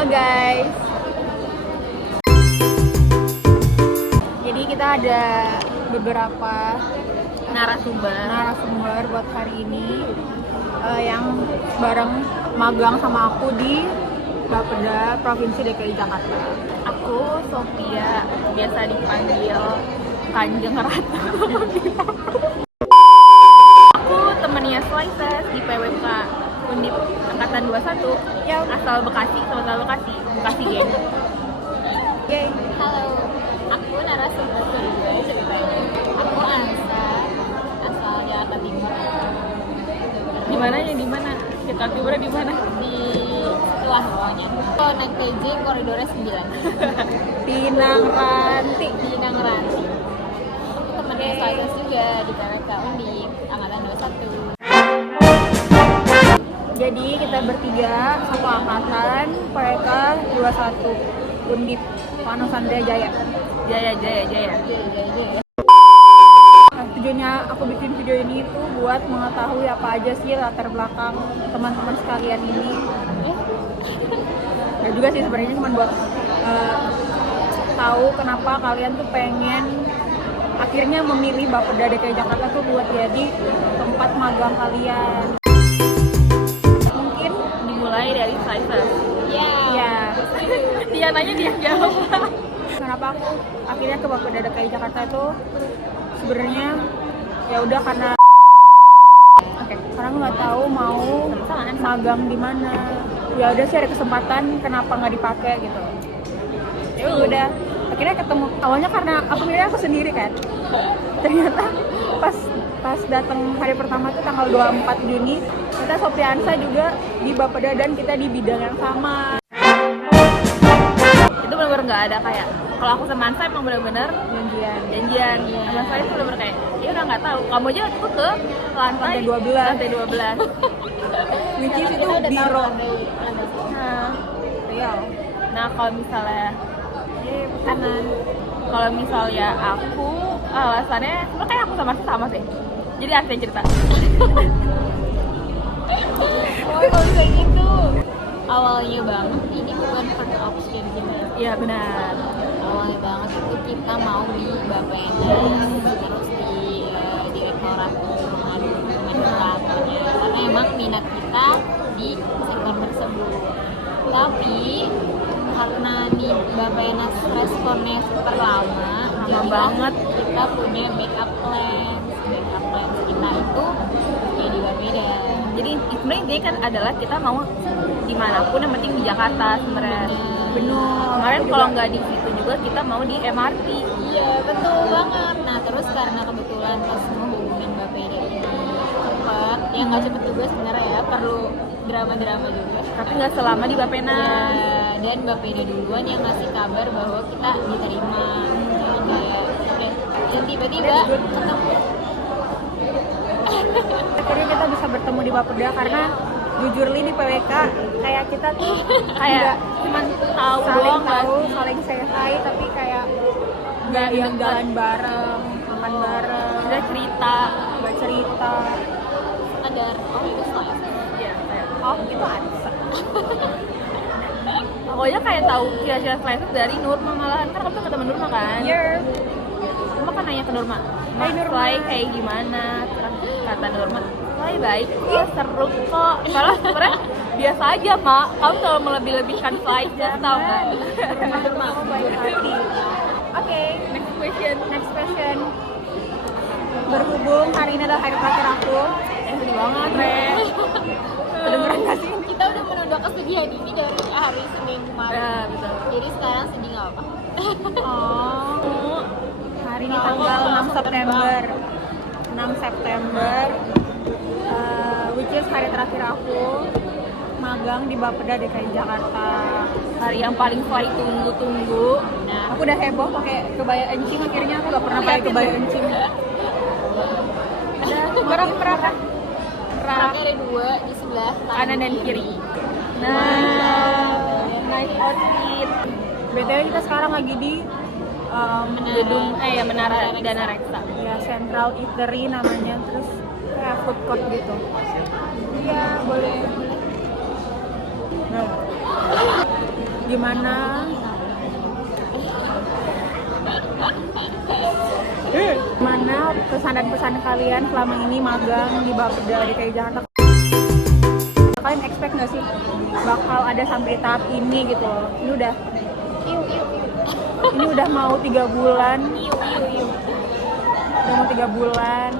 Halo guys. Jadi kita ada beberapa narasumber buat hari ini yang bareng magang sama aku di Bapeda Provinsi DKI Jakarta. Aku Sophia, biasa dipanggil Kanjeng Ratu. Aku temennya Slices di PWK Undip Angkatan 21 yang asal Bekasi, Bekasi geng. Oke. Halo, aku narasumber kedua ceritanya. Aku Ansa, asal Jakarta Timur. Di mana? Jakarta Timur di mana? Di setelah pokoknya. Kalau naik TJ koridornya 9. Pinang Ranti. Di Nangeranti. Aku temennya Slices juga di PWK Undip Angkatan 21. Jadi kita bertiga satu angkatan PWK 21 Undip Wanusandra Jaya. Jaya. Nah, tujuannya aku bikin video ini itu buat mengetahui apa aja sih latar belakang teman-teman sekalian ini. Dan juga sih sebenarnya cuma buat tahu kenapa kalian tuh pengen akhirnya memilih Bapeda DKI Jakarta tuh buat jadi tempat magang kalian. Mungkin Dimulai dari Slices. ya Dia nanya dia jawab. kenapa aku akhirnya ke Bapeda DKI Jakarta itu sebenarnya ya udah karena karena aku nggak tahu mau magang di mana. Ya udah sih ada kesempatan, kenapa nggak dipakai gitu. Ya udah akhirnya ketemu. Awalnya karena aku mikirnya aku sendiri kan, ternyata pas datang hari pertama itu tanggal 24 Juni kita Sofiansa juga di Bapeda dan kita di bidang yang sama. Itu benar-benar nggak ada kayak, kalau aku sama Ansa emang benar-benar janjian. Sama saya itu benar-benar kayak, ya udah nggak tahu. Kamu aja waktu itu ke lantai 12. Which is itu biro. Nah kalau misalnya Kanan. kalau misalnya aku alasannya sebenarnya kayak aku sama sih. Jadi Ansa yang cerita. Oh, kalau bisa gitu. Awalnya banget ini bukan first option gitu. Iya benar. Awalnya banget itu kita mau di Bappenas, terus di Direktorat Meneratornya, karena emang minat kita di sektor tersebut. Tapi karena di Bappenas responnya super lama banget, kita punya backup plan kita itu ya di Bapeda. Jadi sebenarnya intinya kan adalah kita mau dimanapun yang penting di Jakarta sebenarnya. Benar. Kemarin kalau nggak di situ juga kita mau di MRT. Iya betul banget. Nah terus karena kebetulan pas menghubungin Bapeda ini cepet, ya nggak cepet juga sebenarnya ya, perlu drama juga. Tapi nggak selama di Bappenas. Ya, dan Bapeda duluan yang ngasih kabar bahwa kita diterima. Kayak oke. Dan tiba-tiba ketemu. Akhirnya kita bisa bertemu di Bapeda karena jujur li di PWK kayak kita tuh Kayak cuman tahu saling doang kan. tahu, saling say hi, tapi kayak nggak yang jalan bareng, makan bareng, Udah cerita. nggak cerita. Sadar, oh itu Slice. Iya, kayak Oh itu Ansa. pokoknya kayak tahu kira-kira Slices dari Nurma malahan. Kan kamu ketemu Nurma kan? Iya. Nurma kan nanya ke Nurma, Hai, Nurma. Fly kayak gimana? Terus kata Nurma, Fly baik kok, seru kok. Malah sebenarnya biasa aja, Mak. Kamu selalu melebih-lebihkan Fly, just tau nggak? Nurma kamu baik hati. Oke, Next question. berhubung hari ini adalah hari terakhir aku. Sedih banget, Re. Kedengeran gak sih? Kita udah menunda kesedihan ini dari hari Senin kemarin. Nah, betul. Jadi sekarang sedih nggak apa? Oh, hari ini tanggal 6 September. 6 September, which is hari terakhir aku magang di Bapeda DKI Jakarta. Hari yang paling Fly tunggu-tunggu. Nah, Aku udah heboh pakai kebaya encim, akhirnya aku gak pernah pakai kebaya encim. Ada merak. raknya ada 2 di sebelah Kanan dan kiri. Nah, nice outfit. BTW kita sekarang lagi di Gedung Menara Dana Reksa. ya Central Eatery namanya, terus kayak food court gitu. Iya boleh. Nah, gimana kesan dan pesan kalian selama ini magang di Bapeda DKI Jakarta? Kalian expect nggak sih bakal ada sampai tahap ini gitu loh? Ini udah mau 3 bulan. Udah mau 3 bulan.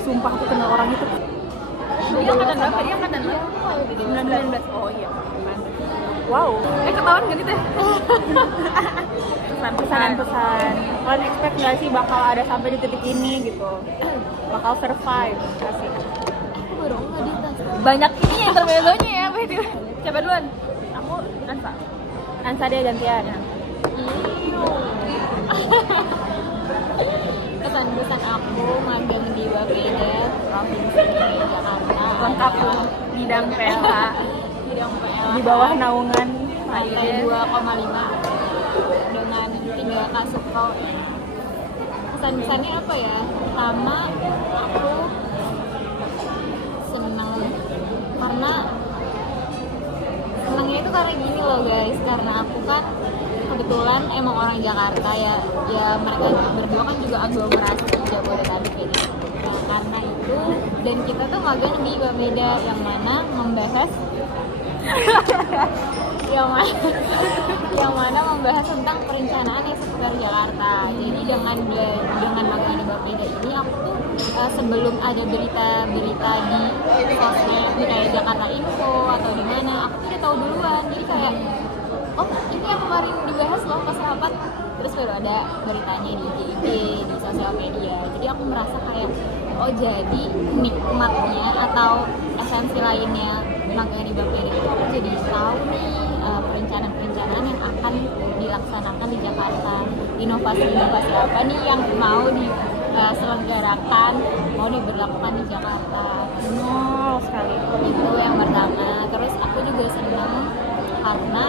Sumpah aku kenal orang itu. Dia angkatan berapa? Dia angkatan 19. Oh iya. Wow. Ketahuan gak gitu? Pesan-pesan. Kalian expect nggak sih bakal ada sampai di titik ini gitu? Bakal survive kasih. Banyak ini ya intermezzonya ya, Beh. Coba duluan. Aku Ansa. Ansa dia gantian. Kesan-kesan aku magang di Bapeda Provinsi Jakarta Lengkap tuh bidang PLH. bidang PLH Di bawah naungan lantai 2,5 dengan 3 Kasubko. Kesan-kesannya apa ya? Pertama, aku senang karena senangnya itu karena gini loh guys, karena aku kan kebetulan emang orang Jakarta ya mereka berdua kan juga aglomerasi Jabodetabek gitu. Nah karena itu dan kita tuh magang di Bapeda yang mana membahas yang mana membahas tentang perencanaan yang seputar Jakarta. Jadi dengan magang di Bapeda ini aku tuh sebelum ada berita-berita di sosmed kayak Jakarta Info atau di mana, aku tuh udah tahu duluan. Jadi kayak oh ini yang kemarin dibahas loh pas rapat, terus baru ada beritanya di IG, di sosial media. Jadi aku merasa kayak oh jadi nikmatnya atau esensi lainnya magang di Bapeda itu aku jadi tahu nih perencanaan yang akan dilaksanakan di Jakarta, inovasi-inovasi apa nih yang mau diselenggarakan, mau diberlakukan di Jakarta. Nol sekali. Itu yang pertama. Terus aku juga senang karena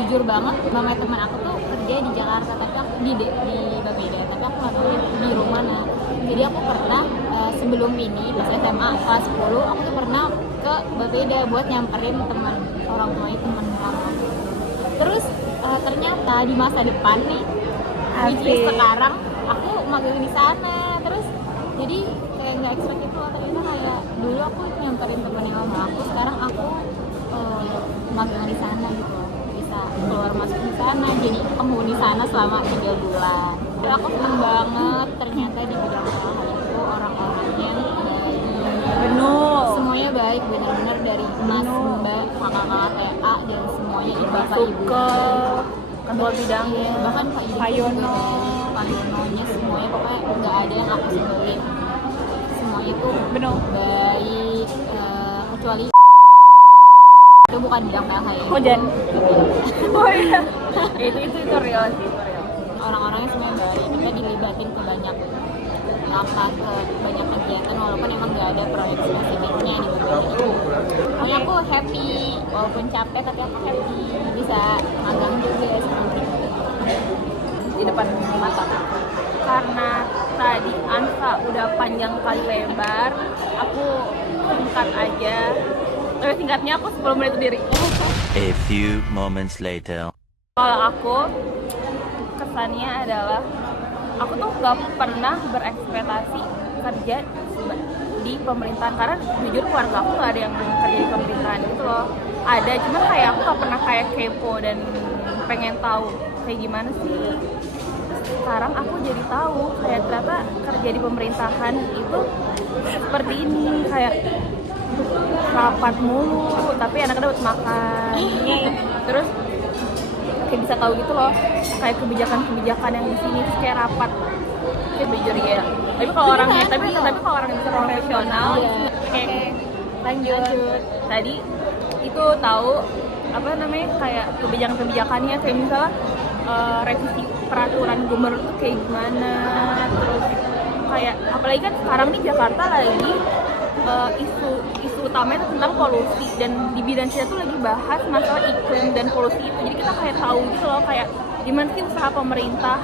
jujur banget mama teman aku tuh kerja di Jakarta tapi aku di Bapeda, tapi aku nggak tahu di rumah mana. Jadi aku pernah sebelum ini pas SMA kelas 10 aku tuh pernah ke Bapeda buat nyamperin teman orang tuanya teman mama. Terus ternyata di masa depan nih, which is sekarang aku magang di sana. Terus jadi kayak nggak expect itu, ternyata kayak dulu aku nyamperin temannya mama aku, sekarang aku magang di sana gitu, bisa keluar masuk di sana, jadi penghuni sana selama 3 bulan. Jadi aku seneng banget ternyata di bidang PLH itu orang-orangnya baik, semuanya baik, benar-benar dari mas, mbak, kakak-kakak TA dan semuanya ibu-ibu, ketua bidangnya, bahkan Pak Yono, Pak Yononya semuanya pokoknya nggak ada yang aku sebelin, semuanya tuh baik, kecuali itu bukan bidang PLH ya. Hujan. Oh iya. itu real sih, itu real. Orang-orangnya semuanya baik, kita dilibatin ke banyak rapat, ke banyak kegiatan walaupun emang nggak ada proyek spesifiknya di Bapeda. Pokoknya aku happy, walaupun capek tapi aku happy bisa magang juga seperti itu. Di depan mata. Karena tadi Ansa udah panjang kali lebar, aku singkat aja. Tapi singkatnya aku 10 menit sendiri. A few moments later. Kalau aku kesannya adalah aku tuh gak pernah berekspektasi kerja di pemerintahan, karena jujur keluarga aku gak ada yang kerja di pemerintahan gitu loh. Ada, cuma kayak aku gak pernah kayak kepo dan pengen tahu kayak gimana sih. Sekarang aku jadi tahu kayak ternyata kerja di pemerintahan itu seperti ini, kayak rapat mulu tapi anaknya dapat makan. Terus kayak bisa tahu gitu loh kayak kebijakan yang di sini kayak rapat kayak jujur ya. Tapi kalau orangnya tapi kalau orang yang bisa profesional kayak lanjut tadi itu tahu apa namanya kayak kebijakannya kayak misalnya revisi peraturan gubernur itu kayak gimana. Terus kayak apalagi kan sekarang nih Jakarta lagi isu utamanya itu tentang polusi, dan di bidang kita tuh lagi bahas masalah iklim dan polusi itu. Jadi kita kayak tahu gitu loh kayak gimana sih usaha pemerintah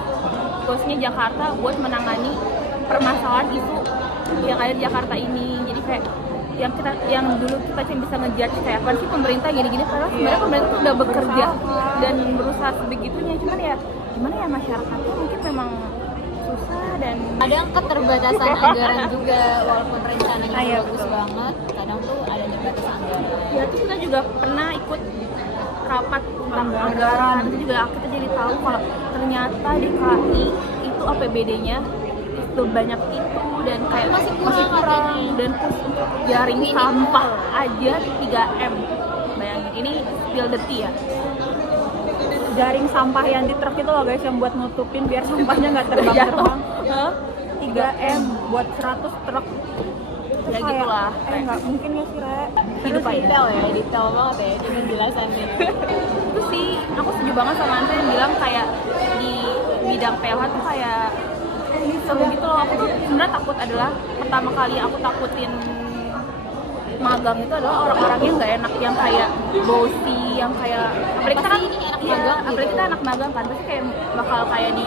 khususnya Jakarta buat menangani permasalahan isu yang ada di Jakarta ini. Jadi kayak yang dulu kita cuma bisa ngejudge kayak apa sih pemerintah gini-gini, padahal sebenarnya pemerintah tuh udah bekerja dan berusaha sebegitunya, cuman ya gimana ya, masyarakatnya mungkin memang susah dan Kadang keterbatasan anggaran juga, walaupun rencananya bagus banget, kadang tuh ada batas anggaran. ya itu kita juga pernah ikut rapat tentang anggaran, itu juga kita jadi tahu kalau ternyata DKI itu APBD-nya itu banyak itu dan kayak Masih kurang katanya. dan untuk jaring sampah aja 3M. Bayangin, ini spill the tea ya. Jaring sampah yang di truk itu loh guys, yang buat nutupin biar sampahnya nggak terbang-terbang. 3M buat 100 truk. Ya Kayak, gitulah. nggak mungkin nggak sih, Re? Hidup aja. Detail banget ya di penjelasannya. Itu sih aku setuju banget sama Anta yang bilang kayak di bidang PLH tuh kayak seru gitu loh. Aku tuh sebenarnya takut adalah pertama kali aku takutin magang itu adalah orang-orang yang nggak enak, yang kayak bossy, yang kayak apalagi kita kan Pasti ini anak iya, magang apalagi gitu. kita anak magang kan pasti kayak bakal kayak di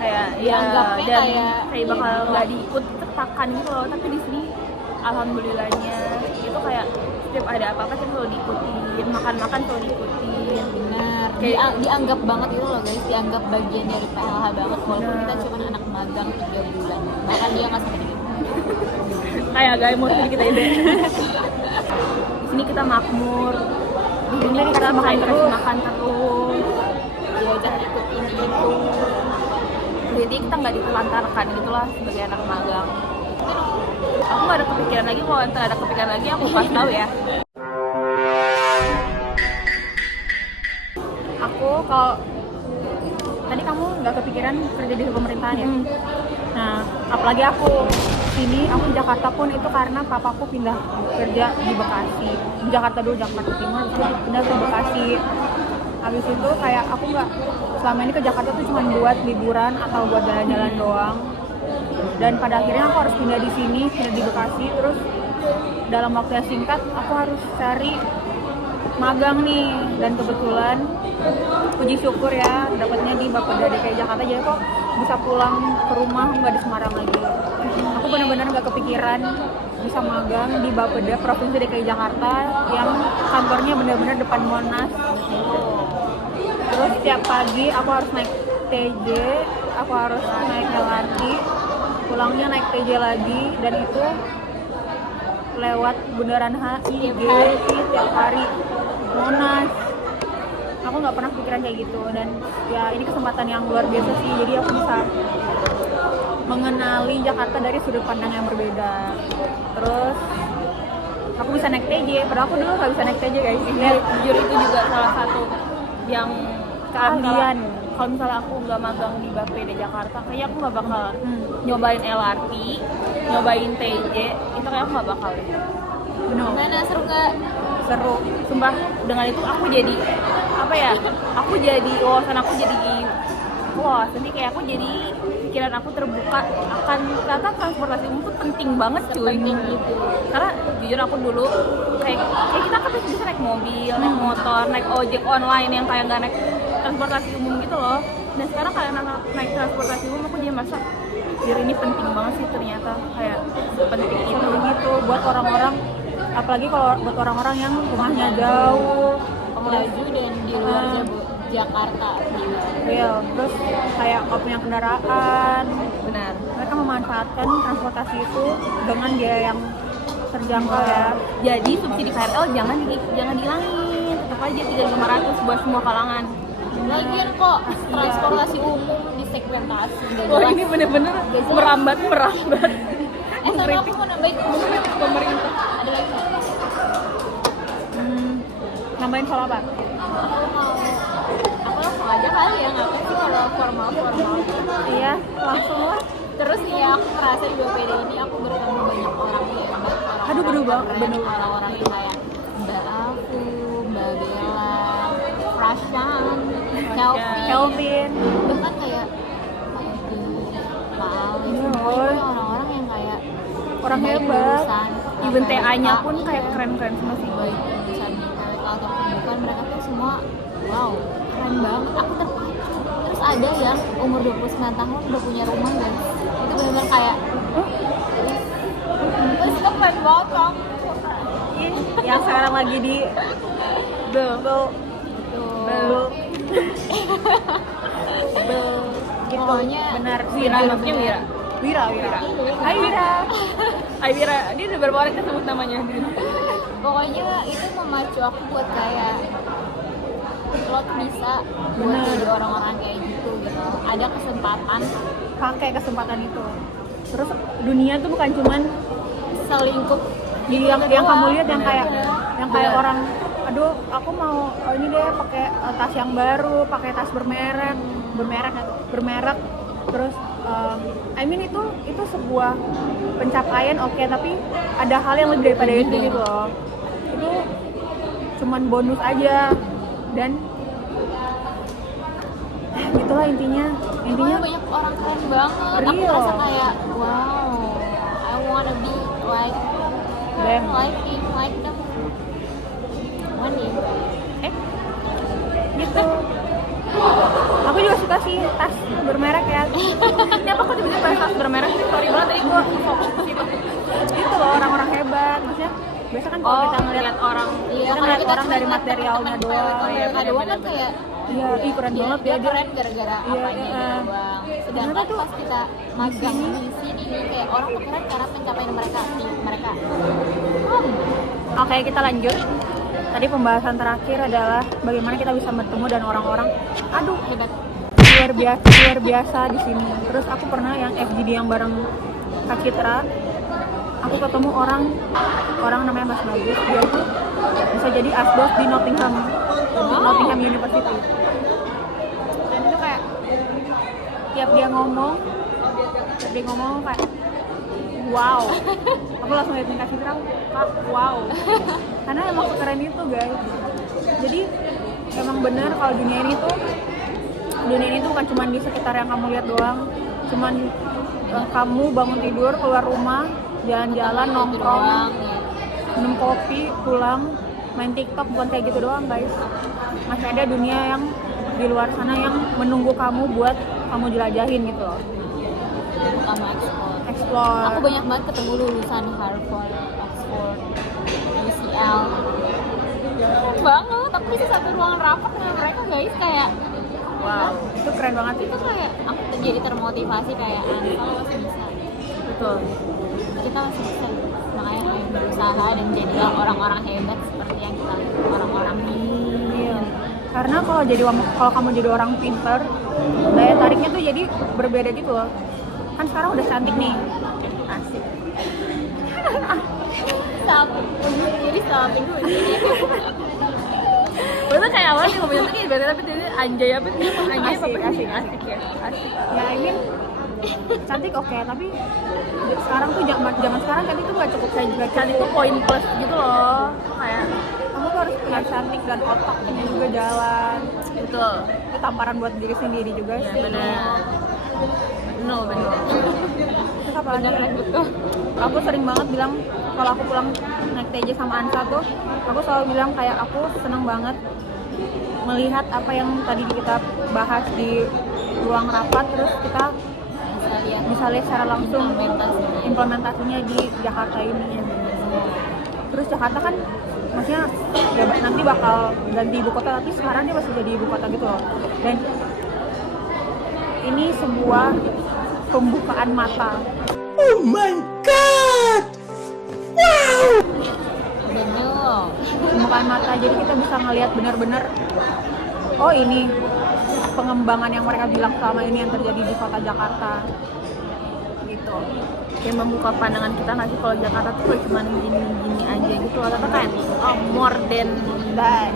kayak Dianggapnya dan kayak bakal nggak diikut tertakan gitu loh. Tapi di sini alhamdulillahnya itu kayak setiap ada apa-apa kita selalu diikutin, makan-makan selalu diikutin. Benar. Kayak- Dianggap banget itu loh guys, dianggap bagian dari PLH banget, walaupun kita cuma anak magang 3 bulan. Bahkan dia nggak sampai gitu. Kayak agak emosi kita ide. Di sini kita makmur, di sini kita dikasih makan terus, Diajak ikut ini itu. jadi kita nggak ditelantarkan gitulah sebagai anak magang. Aku nggak ada kepikiran lagi, kalau ntar ada kepikiran lagi aku pas tahu ya. Aku kalau tadi kamu nggak kepikiran kerja di pemerintahan ya? Nah, apalagi aku sini, aku di Jakarta pun itu karena papaku pindah kerja di Bekasi, di Jakarta dulu, Jakarta Timur, terus pindah ke Bekasi. Habis itu kayak aku nggak, selama ini ke Jakarta tuh cuma buat liburan atau buat jalan-jalan doang. Dan pada akhirnya aku harus pindah di sini, pindah di Bekasi, terus dalam waktu yang singkat aku harus cari magang nih, dan kebetulan puji syukur ya dapatnya di Bapeda DKI Jakarta, jadi kok bisa pulang ke rumah nggak di Semarang lagi. Aku benar-benar nggak kepikiran bisa magang di Bapeda Provinsi DKI Jakarta yang kantornya benar-benar depan Monas. Terus setiap pagi aku harus naik TJ, aku harus naik LRT, pulangnya naik TJ lagi, dan itu lewat Bundaran HI, GI tiap hari, Monas. Aku nggak pernah pikiran kayak gitu, dan ya ini kesempatan yang luar biasa sih, jadi aku bisa mengenali Jakarta dari sudut pandang yang berbeda. Terus aku bisa naik TJ, padahal aku dulu nggak bisa naik TJ guys. Ya, jujur itu juga salah satu yang Keahlian. Kalau misalnya aku nggak magang di Bapeda Jakarta, kayaknya aku nggak bakal nyobain LRT, nyobain TJ, itu kayak aku nggak bakal deh. Bener, Gimana, seru nggak? seru. Sumpah, dengan itu aku jadi apa ya? Aku jadi wawasan aku jadi nanti kayak aku jadi pikiran aku terbuka akan ternyata transportasi umum tuh penting banget cuy. Gitu. Karena jujur aku dulu kayak kita kan bisa naik mobil, naik motor, naik ojek online yang kayak nggak naik transportasi umum gitu loh. Dan sekarang kayak naik transportasi umum aku jadi merasa diri ini penting banget sih ternyata, kayak sepenting itu. Gitu buat orang-orang, apalagi kalau buat orang-orang yang rumahnya jauh, Melaju dan di luar Jakarta gitu. real, terus kayak nggak punya kendaraan, Benar. mereka memanfaatkan transportasi itu dengan biaya yang terjangkau ya. Jadi subsidi KRL jangan dihilangin, tetap aja 3.500 buat semua kalangan. Lagian kok transportasi umum disegmentasi nggak Wah jelas. ini bener-bener merambat. Sama aku mau nambahin pemerintah. Ada lagi nggak? Nambahin soal apa? Aku langsung aja kali ya, ngapain sih kalau formal. Iya, langsung lah. Terus ya aku merasa di Bapeda ini aku bertemu banyak orang hebat. Aduh, bener banget, bener. Orang-orang yang kayak Mbak Afu, Mbak Bella, Prashan, Kelvin. bahkan kayak Pak Edi, Pak Ali, Iya, semua woy. itu orang-orang yang kayak Orang baik hebat. lulusan, Even apa, TA-nya apa, pun kayak keren-keren semua sih. baik lulusan ataupun bukan, mereka tuh semua wow, keren banget, aku terpacu. Terus ada yang umur 29 tahun udah punya rumah guys, itu benar-benar kayak terus keren banget kan. yang sekarang lagi di Bel gitu. Pokoknya Benar. Wira, maksudnya Wira. Hai Wira. Hai Wira, dia udah berapa orang kesebut namanya. pokoknya itu memacu aku buat kayak lo tuh bisa buat Bener. jadi orang-orang kayak gitu. Ada kesempatan Pakai kesempatan itu. Terus dunia tuh bukan cuman selingkup yang kamu lihat yang kayak Bener. orang, aduh aku mau ini deh pakai tas yang baru, pakai tas bermerek, terus I mean itu sebuah pencapaian, oke, tapi ada hal yang lebih daripada itu gitu loh. Itu cuman bonus aja, dan gitulah intinya Pokoknya banyak orang keren banget. Aku Real. merasa kayak wow, I wanna be like Them. like them one day. Gitu. Aku juga suka sih tas bermerek ya. Kenapa kok tiba-tiba bahas tas bermerek sih? Sorry banget tadi gue fokus ke situ. Itu loh orang-orang hebat. Maksudnya biasa kan kalau kita ngeliat orang Iya, kita ngeliat orang dari materialnya doang. Mereka doang kan kayak Iya, ih keren banget dia ya dia. keren gara-gara Iya, apanya iya. dia doang. Sedangkan Ternyata pas kita magang di sini nih kayak orang tuh keren karena pencapaian mereka. Oke, kita lanjut. Tadi pembahasan terakhir adalah bagaimana kita bisa bertemu dan orang-orang Hebat. luar biasa di sini. Terus aku pernah yang FGD yang bareng Kak Citra. Aku ketemu orang namanya Mas Bagus. Dia tuh bisa jadi asdos di Nottingham University. Dan itu kayak tiap dia ngomong kayak wow. Aku langsung liatin Kak Citra, Kak, wow. Karena emang keren itu guys. Jadi emang bener kalau dunia ini tuh bukan cuma di sekitar yang kamu lihat doang. Cuman kamu bangun tidur, keluar rumah, jalan-jalan, nongkrong, minum kopi, pulang, main TikTok, bukan kayak gitu doang guys. Masih ada dunia yang di luar sana yang menunggu kamu buat kamu jelajahin gitu loh. Kamu Explore. aku banyak banget ketemu lulusan Harvard, Oxford, UCL. Keren banget, aku bisa satu ruangan rapat dengan mereka guys, kayak Wow, itu keren banget sih. itu kayak aku tuh jadi termotivasi kayak kalau masih bisa, betul. kita masih bisa, makanya kayak berusaha dan jadilah orang-orang hebat seperti yang kita lihat orang-orang ini. Iya. Karena kalau kamu jadi orang pinter, daya tariknya tuh jadi berbeda gitu loh. Kan sekarang udah cantik nih. Asik. Jadi samping gue ini. Betul kayak awalnya ngomongnya tuh kayak beda tapi jadi anjay apa sih? Anjay apa Asik, sih? asik. Asik ya. Asik. Ya I mean cantik oke, tapi sekarang tuh zaman sekarang cantik tuh gak cukup kayak Cantik tuh poin plus gitu loh. Kayak kamu tuh harus punya cantik dan otaknya juga jalan. betul. Itu tamparan buat diri sendiri juga Ya sih. benar. No benar. Terus apa lagi? Aku sering banget bilang kalau aku pulang naik TJ sama Ansa tuh, aku selalu bilang kayak aku seneng banget melihat apa yang tadi kita bahas di ruang rapat, terus kita bisa lihat secara langsung implementasinya di Jakarta ini. Terus Jakarta kan maksudnya ya nanti bakal ganti ibu kota, tapi sekarang dia masih jadi ibu kota gitu loh. Dan ini sebuah pembukaan mata. Oh my god! Wow! Bener. Pembukaan mata, jadi kita bisa ngelihat benar-benar oh ini pengembangan yang mereka bilang selama ini yang terjadi di kota Jakarta gitu. Yang membuka pandangan kita nggak sih kalau Jakarta tuh kayak cuman gini-gini aja gitu loh, tapi kayak more than that,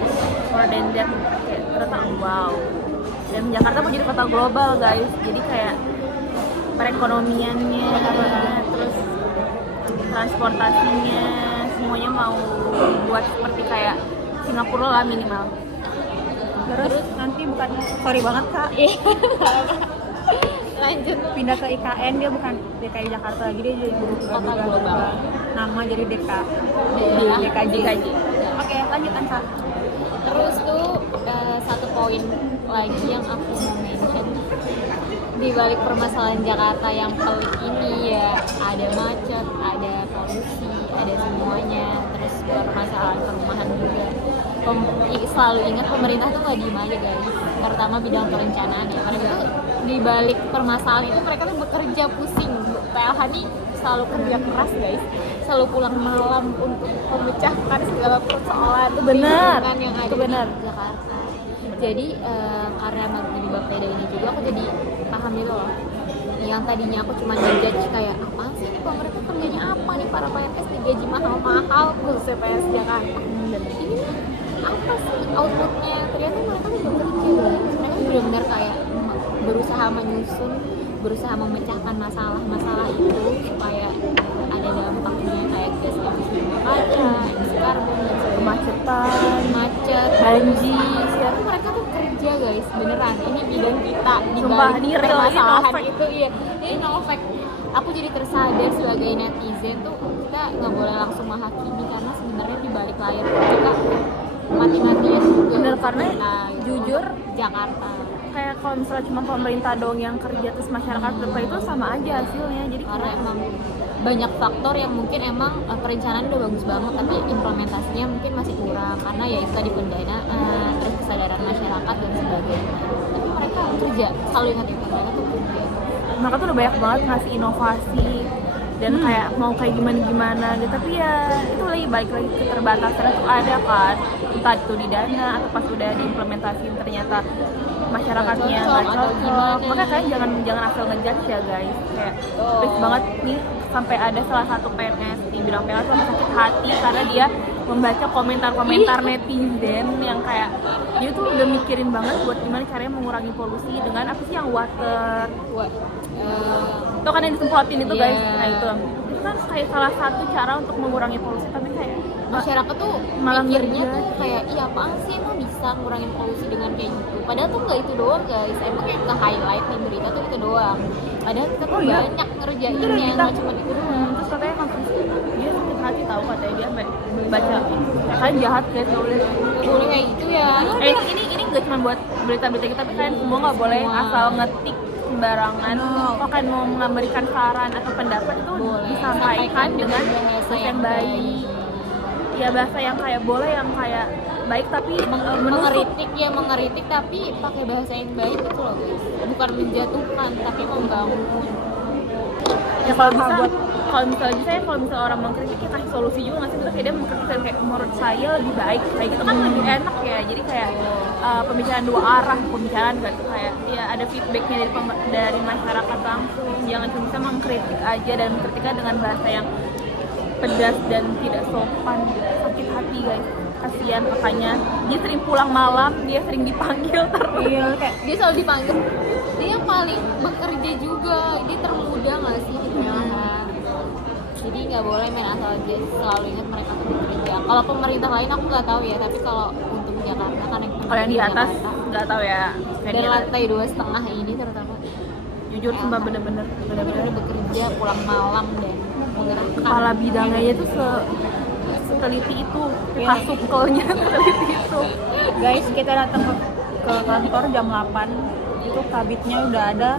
kayak ternyata wow. Dan Jakarta mau jadi kota global guys, jadi kayak perekonomiannya, terus transportasinya, semuanya mau buat seperti kayak Singapura lah minimal. Terus nanti bukan, sorry banget kak, Lanjut. pindah ke IKN, dia bukan DKI Jakarta lagi, dia jadi Kota global. nama jadi Daerah. DKJ. Oke, lanjut Ansa. Terus tuh satu poin lagi yang aku mau mention di balik permasalahan Jakarta yang pelik ini ya, ada macet, ada polusi, ada semuanya. Terus permasalahan perumahan juga. Selalu ingat pemerintah tuh nggak diem aja guys, terutama bidang perencanaan ya. Mereka tuh di balik permasalahan itu mereka tuh bekerja pusing. PLH nih selalu kerja keras guys, selalu pulang malam untuk memecahkan segala persoalan Benar, lingkungan yang ada itu benar. di Jakarta. Jadi karena di Bapeda ini juga aku jadi paham gitu loh. Yang tadinya aku cuma ngejudge kayak apa sih ini pemerintah kerjanya apa nih para PNS digaji mahal-mahal khususnya PNS Jakarta. Dan ini apa sih outputnya? Ternyata mereka tuh bekerja guys. Mereka tuh benar-benar kayak berusaha menyusun, berusaha memecahkan masalah-masalah itu supaya ada dampaknya kayak gas emisi rumah kaca, emisi karbon dan Kemacetan, macet, banjir. Tapi mereka tuh kerja guys, beneran. Ini bidang kita di Sumpah, balik ini real, ini permasalahan no fact. itu iya. Ini no fact. Aku jadi tersadar sebagai netizen tuh kita nggak boleh langsung menghakimi karena sebenarnya di balik layar kita mati-matian juga. Bener, karena gitu. jujur Jakarta. kayak kalau misalnya cuma pemerintah doang yang kerja terus masyarakat berapa itu sama aja hasilnya. Jadi Karena emang banyak faktor yang mungkin emang perencanaan udah bagus banget tapi implementasinya mungkin masih kurang karena ya itu tadi pendanaan, terus kesadaran masyarakat dan sebagainya. Tapi mereka kerja, selalu ingat itu mereka tuh kerja. mereka tuh udah banyak banget ngasih inovasi dan kayak mau kayak gimana gitu, tapi ya itu lagi balik lagi keterbatasan itu ada kan, entah itu di dana atau pas udah diimplementasiin ternyata masyarakatnya nggak Cocok atau cocok. gimana. Makanya kalian jangan asal ngejudge ya guys, kayak please banget nih sampai ada salah satu PNS di bidang PLH tuh sakit hati karena dia membaca komentar-komentar netizen yang kayak dia tuh udah mikirin banget buat gimana caranya mengurangi polusi dengan apa sih yang water itu kan yang disemprotin itu guys. Iya. Nah itu kan kayak salah satu cara untuk mengurangi polusi, tapi kayak masyarakat tuh malah mikirnya ngejudge. tuh kayak iya apaan sih emang bisa ngurangin polusi dengan kayak gitu, padahal tuh nggak itu doang guys, emang yang ke highlight di berita tuh itu doang, padahal kita tuh iya. banyak ngerjainnya Bener, kita- nggak cuma itu doang. terus katanya konfirmasi dia sakit hati tahu, katanya dia sampai baca kalian jahat guys, nggak boleh. Nggak boleh kayak gitu ya. Ini nggak cuma buat berita-berita kita, tapi kalian semua nggak boleh Semua. asal ngetik sembarangan. Kalau kalian mau memberikan saran atau pendapat itu Boleh. disampaikan dengan bahasa yang baik. Ya bahasa yang kayak boleh yang kayak baik tapi menusuk. mengkritik tapi pakai bahasa yang baik itu loh guys, bukan menjatuhkan tapi membangun. Ya kalau misalnya orang mengkritik ya kasih solusi juga nggak sih, terus kayak dia mengkritik dan kayak menurut saya lebih baik kayak gitu kan lebih enak ya. Jadi kayak pembicaraan dua arah, pembicaraan kan kayak ya ada feedbacknya dari masyarakat langsung, jangan cuma bisa mengkritik aja dan mengkritiknya dengan bahasa yang pedas dan tidak sopan. Sakit hati guys, kasihan kakaknya, dia sering pulang malam, dia sering dipanggil terus. Iya, kayak dia selalu dipanggil, dia yang paling bekerja juga, dia termuda nggak sih di PLH. Jadi nggak boleh main asal aja, selalu ingat mereka tuh bekerja. Kalau pemerintah lain aku nggak tahu ya, tapi kalau untuk Jakarta kan Kalau yang di atas nggak tahu ya. Kayak dan di atas. lantai 2,5 ini terutama Jujur sumpah bener-bener bekerja pulang malam dan menggerakkan kepala bidangnya itu seteliti itu, kasukelnya seteliti itu. Guys, kita datang ke kantor jam 8 itu kabitnya udah ada,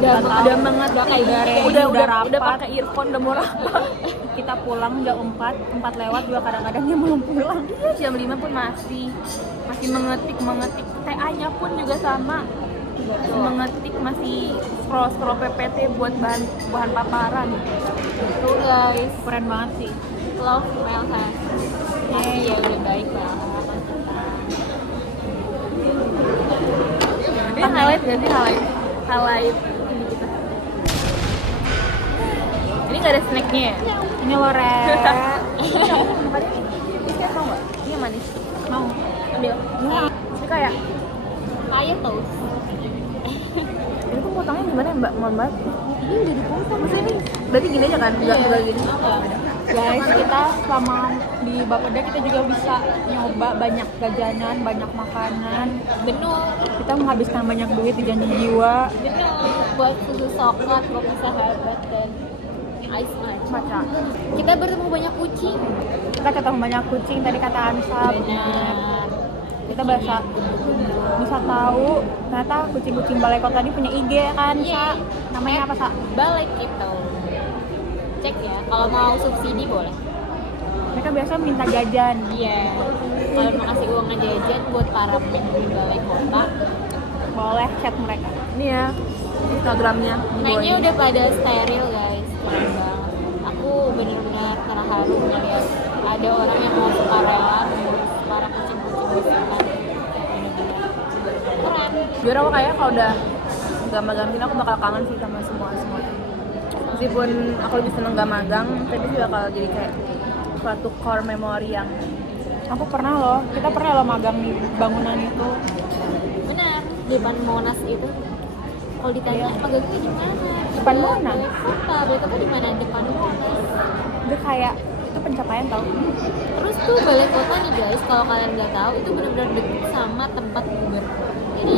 udah mengerti, udah pakai earphone, udah mau rapat. Kita pulang jam 4 lewat juga kadang-kadang dia belum pulang. Iya, jam 5 pun masih mengetik. TA-nya pun juga sama. Mengetik, masih scroll PPT buat bahan paparan. itu guys. Keren banget sih. Love PLH. Ya udah baik lah. Ini highlight gak sih? Highlight ini kita. Ini gak ada snacknya ya? Ini lore. Ini mau gak? Ini yang manis. Mau. Ambil. Ini kayak Kayak toast. ini tuh potongnya gimana ya mbak? Mohon maaf. Ini udah dipotong. Maksudnya ini berarti gini aja kan? Enggak gini. Guys, kita selama di Bapeda kita juga bisa nyoba banyak jajanan, banyak makanan. Bener. Kita menghabiskan banyak duit di janji jiwa. Bener. Buat susu coklat, kopi sahabat dan ice matcha. Baca. Kita bertemu banyak kucing. Kita ketemu banyak kucing, tadi kata Ansab. Benar. Kita bisa tahu ternyata kucing-kucing balai kota tadi punya IG kan, Iya. Sa? Namanya apa, Sa? Balik gitu. Cek ya, kalau mau subsidi boleh. mereka biasa minta jajan. Iya. Kalau mau kasih uang jajan buat para penghuni balai kota, Boleh chat mereka. Ini ya Instagramnya. kayaknya udah pada steril guys. Keren banget. Aku benar-benar terharu melihat ada orang yang mau sukarela mengurus para kucing-kucing di sana. Benar-benar keren. Jujur aku kayak kalau udah gak magang gini aku bakal kangen sih sama semua. Meskipun aku lebih seneng gak magang, tapi sih bakal jadi kayak suatu core memory yang Aku pernah loh, kita pernah loh magang di bangunan itu. Benar, di depan Monas itu. Kalau ditanya magangnya di mana? Depan Monas? Balai kota, balai kota di mana? Depan Monas. Itu kayak itu pencapaian tau. Terus tuh balai kota nih guys, kalau kalian nggak tahu itu benar-benar deket sama tempat Uber. Jadi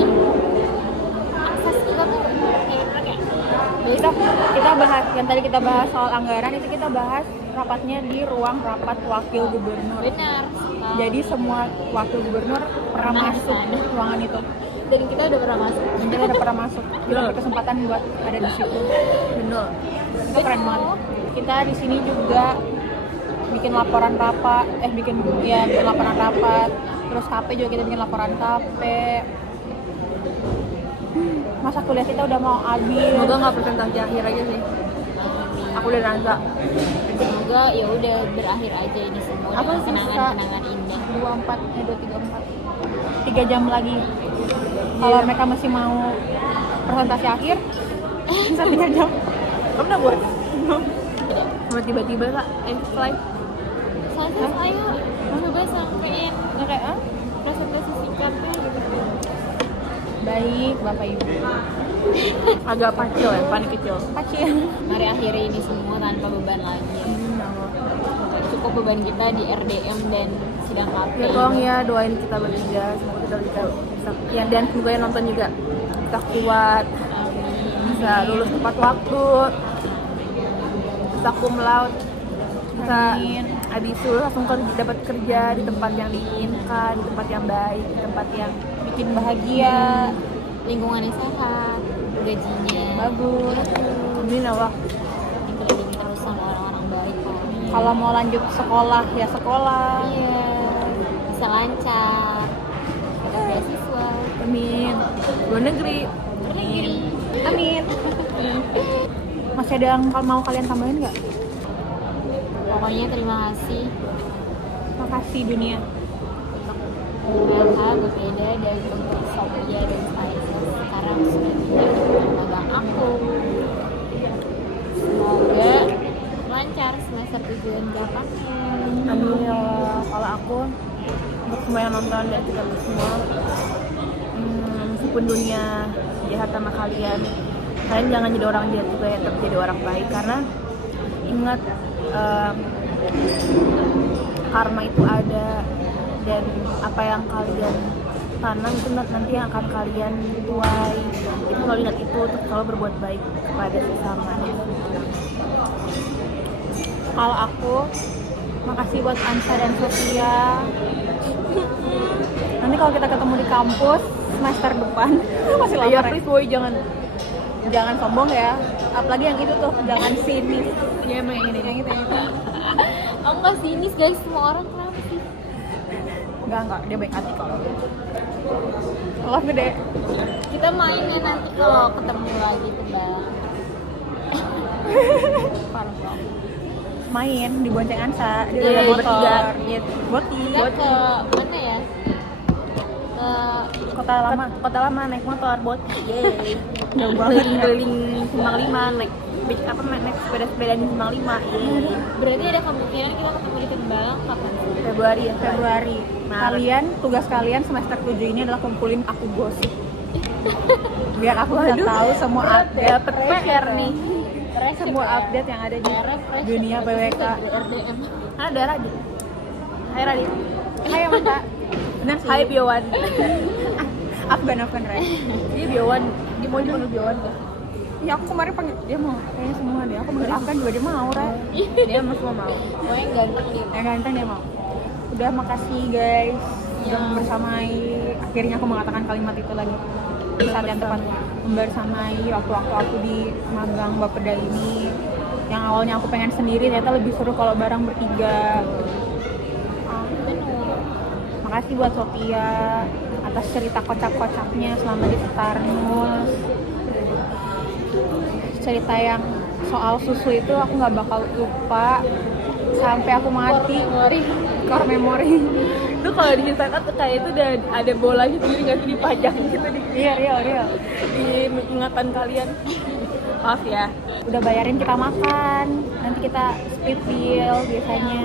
akses kita tuh kayak Kita bahas yang tadi kita bahas soal anggaran itu kita bahas rapatnya di ruang rapat wakil gubernur. benar. Jadi semua wakil gubernur pernah Pernah masuk kesana. ruangan itu. Dan kita udah pernah masuk. Dan kita udah pernah masuk. Kita berkesempatan buat ada di situ. bener. Itu keren banget. Kita di sini juga bikin laporan rapat, bikin laporan rapat. Terus KP juga kita bikin laporan KP. Masa kuliah kita udah mau habis. Semoga nggak presentasi akhir aja sih. Aku udah nangsa. Semoga ya udah berakhir aja ini semua Apa dengan sih, kenangan-kenangan indah. 3 jam lagi. Kalau mereka masih mau presentasi akhir, bisa 3 jam. Kamu udah buat? Sama tiba-tiba kak, slide. Saya ayo coba sampein Nggak kayak, presentasi singkatnya gitu. baik Bapak Ibu. Agak pacil ya, panik kecil. Kacil. Mari akhiri ini semua tanpa beban lagi. Cukup beban kita di RDM dan sidang KP. Ya tolong ya doain kita bertiga, semoga kita bisa ya, dan semoga yang nonton juga kita kuat, bisa lulus tepat waktu, bisa cum laude, bisa habis lulus langsung dapat kerja di tempat yang diinginkan, di tempat yang baik, di tempat yang Bikin bahagia. Lingkungannya sehat, gajinya Bagus. amin Allah. dikelilingi terus sama orang-orang baik kan. Kalau mau lanjut sekolah ya sekolah. Iya, bisa lancar, dapat beasiswa, Amin. Luar negeri. negeri. Amin. Masih ada yang mau kalian tambahin nggak? Pokoknya terima kasih Makasih dunia. LH berbeda dan untuk Sophia dan Spices sekarang sudah tidak magang aku. Semoga lancar semester tujuan gampangnya. Amin ya Allah. Kalau aku untuk semua yang nonton dan kita semua, meskipun dunia jahat sama kalian jangan jadi orang jahat juga ya, tetap jadi orang baik, karena ingat karma itu ada, dan apa yang kalian tanam itu nanti yang akan kalian tuai. Jadi kalau ingat itu, terus selalu berbuat baik kepada sesama. Kalau aku, makasih buat Ansa dan Sofia. Nanti kalau kita ketemu di kampus semester depan, masih lama Ayo ya. please boy, Jangan sombong ya. Apalagi yang itu tuh, jangan sinis. ya emang yang ini. Yang itu. Oh enggak sinis guys, semua orang kenapa sih? Enggak, dia baik hati kok. Love gede. Kita mainnya nanti kalau ketemu lagi tuh Bang. Parah banget. Main di bonceng Ansa, di Iya, motor. bertiga. Iya. Boti. Kita ke mana ya? Ke Kota lama. Kota lama naik motor, bot. Yeay. Jauh banget. Keliling Simpang 5 naik sepeda di Simpang 5. Yeay. berarti ada kemungkinan kita ketemu di Tembalang kapan sih? Februari ya. Februari. Maret. Tugas kalian semester 7 ini adalah kumpulin aku gosip. Biar aku bisa tahu semua update. Dapet PR nih. Semua update yang ada di Refresh dunia BWK. RDM. Ada Radit. Hai Radit. Hai Mata. Benar sih. Hai Biowan. Afgan Ray. Dia Biowan. Dia mau dipanggil Biowan gak? Ya aku kemarin panggil dia mau. Kayaknya semua deh. Aku panggil Afgan juga dia mau, Ray. Dia emang semua mau. Pokoknya ganteng dia. Yang ganteng dia mau. Udah makasih guys. Udah membersamai. Akhirnya aku mengatakan kalimat itu lagi. Di saat yang tepat. Membersamai waktu-waktu aku di magang Bapeda ini. Yang awalnya aku pengen sendiri, ternyata lebih seru kalau bareng bertiga. Makasih buat Sophia atas cerita kocak-kocaknya selama di Tarnus. Cerita yang soal susu itu aku nggak bakal lupa sampai aku mati. Core memory. Itu kalau diceritakan tuh kayak itu udah ada bolanya sendiri nggak sih dipajang gitu di Iya, real. di ingatan kalian. Maaf ya. Udah bayarin kita makan, nanti kita split bill biasanya.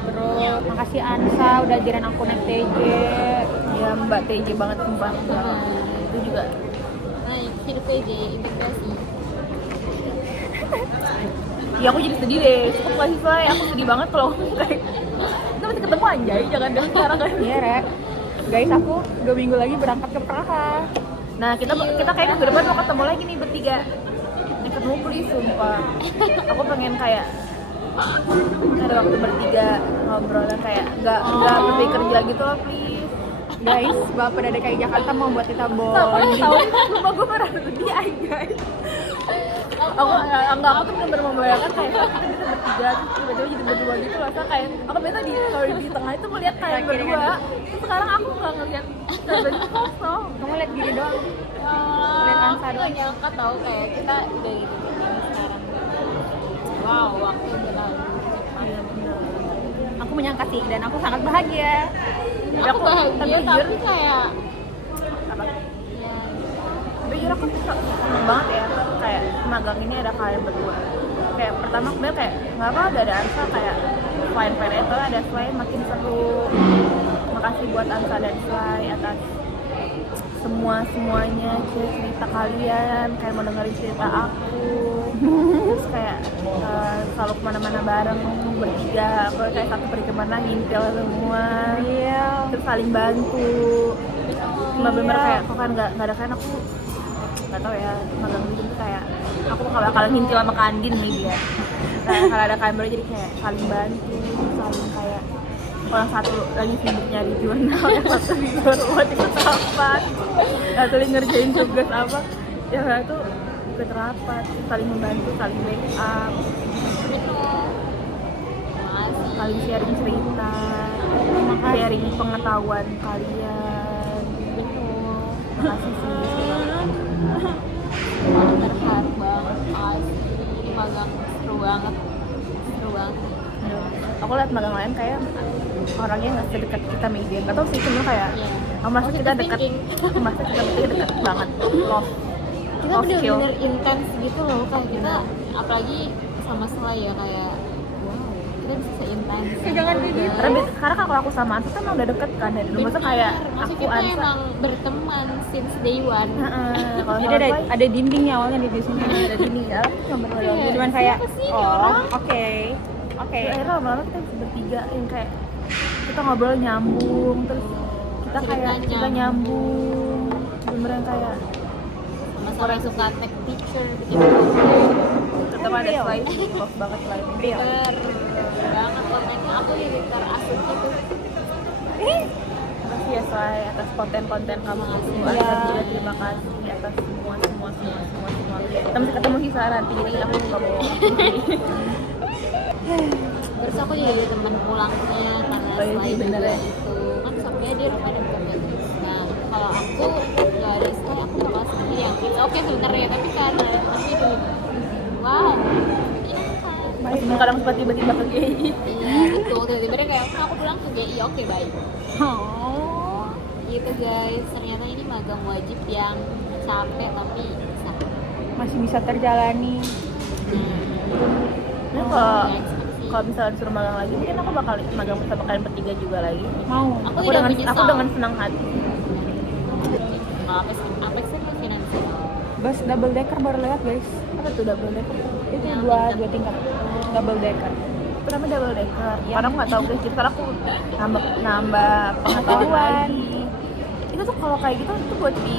Terus makasih Ansa udah ajarin aku naik TJ. Ya Mbak TJ banget sumpah. Itu juga Nah, hidup aja integrasi. ya aku jadi sedih deh. Cukup gak sih Shay? Aku sedih banget kalau kayak kita masih ketemu anjay, jangan deh sekarang kan. Iya, Rek. Guys, aku 2 minggu lagi berangkat ke Praha. Nah kita kayak minggu depan mau ketemu lagi nih bertiga. Ketemu please sumpah. Aku pengen kayak ada waktu bertiga ngobrolnya kayak nggak lebih kerja gitu loh please. Guys, Bapak dari DKI Jakarta mau buat kita Tahu bonding. sumpah gue merasa sedih aja. Aku tuh bener-bener membayangkan kayak kita bisa bertiga terus tiba-tiba jadi berdua gitu loh. Kayak aku biasa kalau di tengah itu melihat kayak berdua. Terus sekarang aku nggak ngeliat dan kosong. Kamu lihat gini doang. Lihat Ansa Aku doang. gak nyangka tau kayak kita udah di titik ini sekarang. Wow, waktu udah lalu. Iya bener. Aku menyangka sih dan aku sangat bahagia. Aku bahagia tapi kayak Apa? ya, Tapi jujur aku seneng banget ya kayak magang ini ada kalian berdua. Kayak pertama sebenarnya kayak nggak apa ada Ansa kayak fine aja ada Sly makin seru. Makasih buat Ansa dan Sly atas semuanya cerita kalian kayak mau dengerin cerita aku terus kayak selalu kemana-mana bareng bertiga aku kayak satu pergi kemana ngintil semua terus saling bantu bener-bener kayak kok kan nggak ada kan aku nggak tahu ya magang gitu tuh kayak aku nggak bakal ngintil sama Kandin nih dia kayak kalau ada kamera jadi kayak saling bantu saling kayak orang satu lagi sibuk nyari jurnal yang satu libur buat ikut rapat satu lagi ngerjain tugas apa yang satu ikut rapat saling membantu saling backup saling sharing cerita sharing pengetahuan kalian makasih sih terharu banget asli. Ini magang seru banget. aku lihat magang lain kayak orangnya nggak sedekat kita media nggak tahu sih cuma kayak aku merasa kita dekat merasa kita dekat banget love Kita bener-bener intens gitu loh kayak kita apalagi sama Sela ya kayak wow kita bisa seintens. Jangan kayak gitu. karena kalau aku sama Ansa kan udah deket kan dari dulu maksudnya kayak Maksud aku kita Ansa emang berteman since day one. kalau Jadi ada dindingnya awalnya di sini. ada gini ya nomor Iya. Cuman kayak Siapa sih ini oh, orang? oke. akhirnya lama-lama kita bisa bertiga yang kayak kita ngobrol nyambung terus kita kayak Ceritanya kita nyambung bener yang kayak Sama-sama suka tech teacher gitu. tetap ada slide love banget slide Real. Banget kontennya aku jadi terasuk gitu. makasih ya Slay atas konten-konten kamu Makasih. Ansa Iya. juga terima kasih atas semua kita masih ketemu sih Sarah nanti jadi aku nggak mau Terus aku jadi teman pulangnya karena Oh iya sih, selain bener juga ya. itu kan Sophia dia rumah dan kerja terus. Nah kalau aku nggak ada Sky aku bakal sendirian. Oke sebentar ya tapi karena tapi dulu wow ini kan kadang suka tiba-tiba ke GI iya gitu tiba-tiba dia kayak aku pulang ke GI oke baik Oh. gitu guys ternyata ini magang wajib yang capek tapi bisa. Masih bisa terjalani. Nah, kalau misalnya disuruh magang lagi mungkin aku bakal magang bersama kalian bertiga juga lagi Mau. Aku aku tidak dengan menyesal. aku dengan senang hati apa sih finansial Bus double decker baru lewat, guys. apa tuh double decker Itu Yang dua tingkat. tingkat. Double decker. itu namanya double decker Iya. karena aku nggak tahu guys jadi sekarang aku nambah pengetahuan lagi itu tuh kalau kayak gitu itu buat di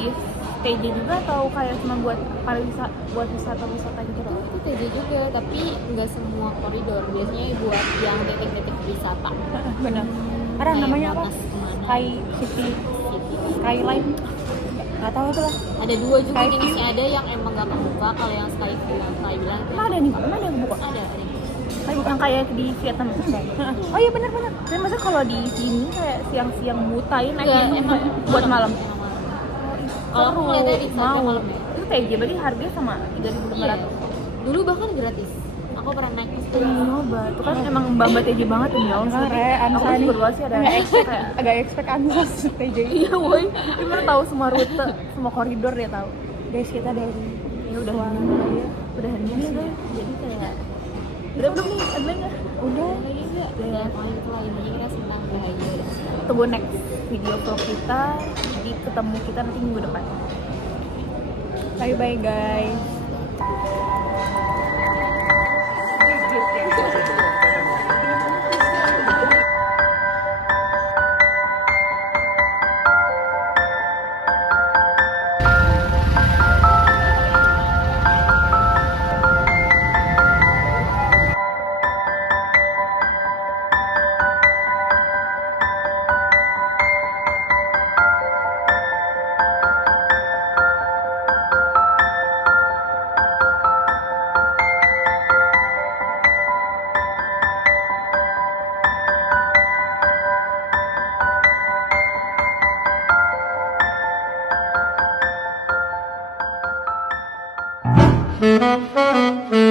TJ juga atau kayak cuma buat pariwisata buat wisata gitu doang itu TJ juga tapi nggak semua koridor biasanya buat yang titik-titik wisata Benar. Ada Kayak namanya apa? Monas kemana. Sky City, Skyline. Nggak tahu itu lah. ada dua juga Skyview. jenisnya ada yang emang nggak kebuka kalau yang Skyview yang Sky bilang itu emang ada nih emang ada yang buka ada yang kayak di Vietnam itu. Oh iya benar-benar. Dan masa kalau di sini kayak siang-siang butain Enggak, aja emang buat malam. Kalau aku ngeliatnya di saatnya mau. malam ya. Itu TJ berarti harganya sama 3.500. Iya. Dulu bahkan gratis. Aku pernah naik bus gratis. Nyoba, itu kan emang mbak TJ banget ya Nyong. Kan, Re, Aku Ansa tuh nih. berdua sih ada kayak Agak expect ansas TJ. iya woi, dia baru tahu semua rute, semua koridor dia tahu. Guys, kita dari Ya udah udah hari ini deh. Jadi kayak udah belum nih adminnya. udah Lagi enggak? Ya, pokoknya itu lah intinya kita senang bahagia dan senang. Tunggu next video vlog kita. Jadi ketemu kita nanti minggu depan. bye bye guys. Thank you.